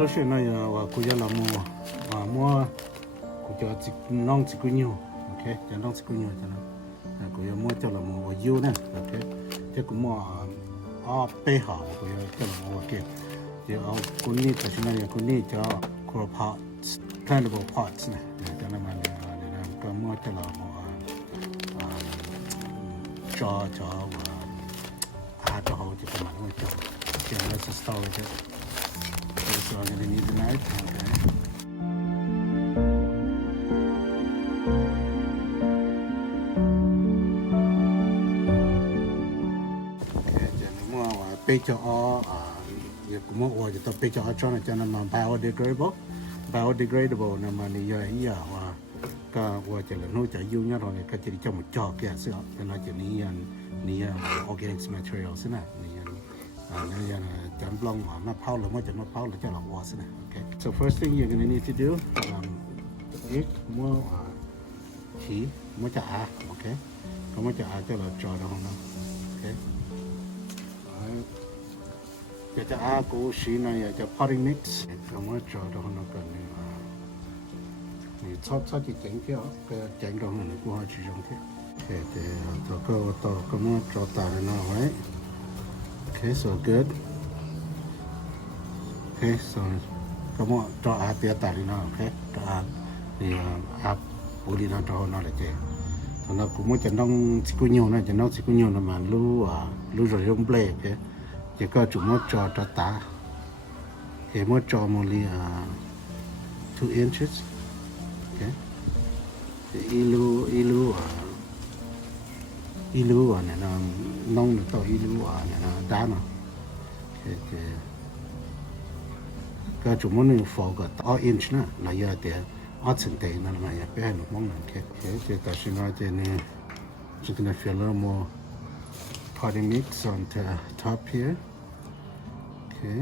lúc xưa này và cô giờ là mua cô cho non chỉ cô nhiều, ok, cho non chỉ cô nhiều cho nó, cô giờ mua cho là mua yêu nè, ok, chứ cũng mua bê hảo cô giờ cho là mua ok, thì cô ní cho xin này cô ní cho crop pots, plantable pots nè, cho nên mà có mua cho là mua cho cho hậu cho các bạn cho let's start with it. So I'm gonna need the knife. Okay. Okay, then mua bê cho giờ cũng mua cho bê cho cho nên cho nên mà biodegradable nên mà này giờ ý và cái cho là nó chạy vô nhá rồi cái chỉ cho một trò kia sữa nên là chỉ này organic materials nè này chấm bông mà phao là mới chấm mà phao là cho là wash nè. Okay. So first thing you're gonna need to do mua chỉ mua chả ok có mua chả cho là trò đó không ok cái chả của xí này cho potting mix có mua trò đó không cần mình chót chỉ chén kia cái chén đó mình cũng hay sử dụng thế okay thì có mua trò tả nó right. Okay, so good. Okay, so kamu cho bia tadi na, okay, thì buli na cho nó là thế. So nó cũng muốn cho nó chỉ có nhiều này, cho nó chỉ có nhiều là mà lu rồi dùng ble, okay, chỉ có chúng muốn cho ta, thì muốn cho một ly 2 inches, okay, thì ilu này nó nông được tao ilu này nó đá nó cái chúng muốn phổ cái 2 inch nữa là giờ thì 2 cm nó là cái hay mong là cái ta xin nói thì này chúng ta fill a little more potting mix on the top here. Okay,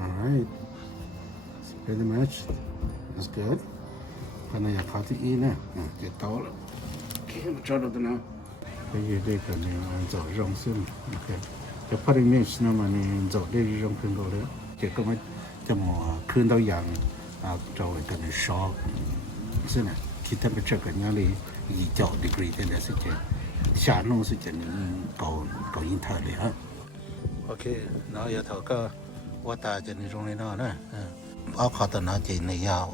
all right, pretty much that's good. Cái này là khá thích ý nè, cái táo là cái mà cho được thế nào cái gì đây cần này dầu rong xương, ok cái potting mix nó mà này dầu đây rong xương rồi đấy chỉ có mấy cho mùa khơi đau dạng rồi cần này short xí này khi temperature cần nhau đi gì chọn degree thế này sẽ chỉ xả nông sẽ chỉ cầu yên thời đấy á ok nó giờ thở cơ qua ta chỉ này trong này nó nè áo khó tận nó chỉ này giàu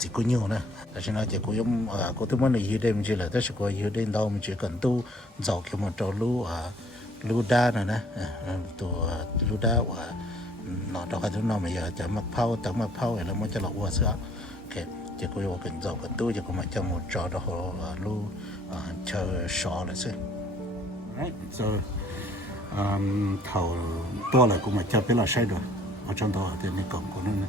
chỉ có nhiều nè, cho nên chỉ có giống có thứ mấy này đêm chỉ là tất cả có đêm đâu mình chỉ cần tu dầu kiểu một trâu lúa đá này nè, lúa đá và nó đâu cái thứ nào mà giờ chấm mắc phao là mới cho lọc qua sữa, ok chỉ có cần dầu cần tu chỉ có mà cho một trâu đó lúa chờ sọ là chứ, so thầu to là cũng mà cho biết là sai rồi, ở trong đó thì mình còn có nữa.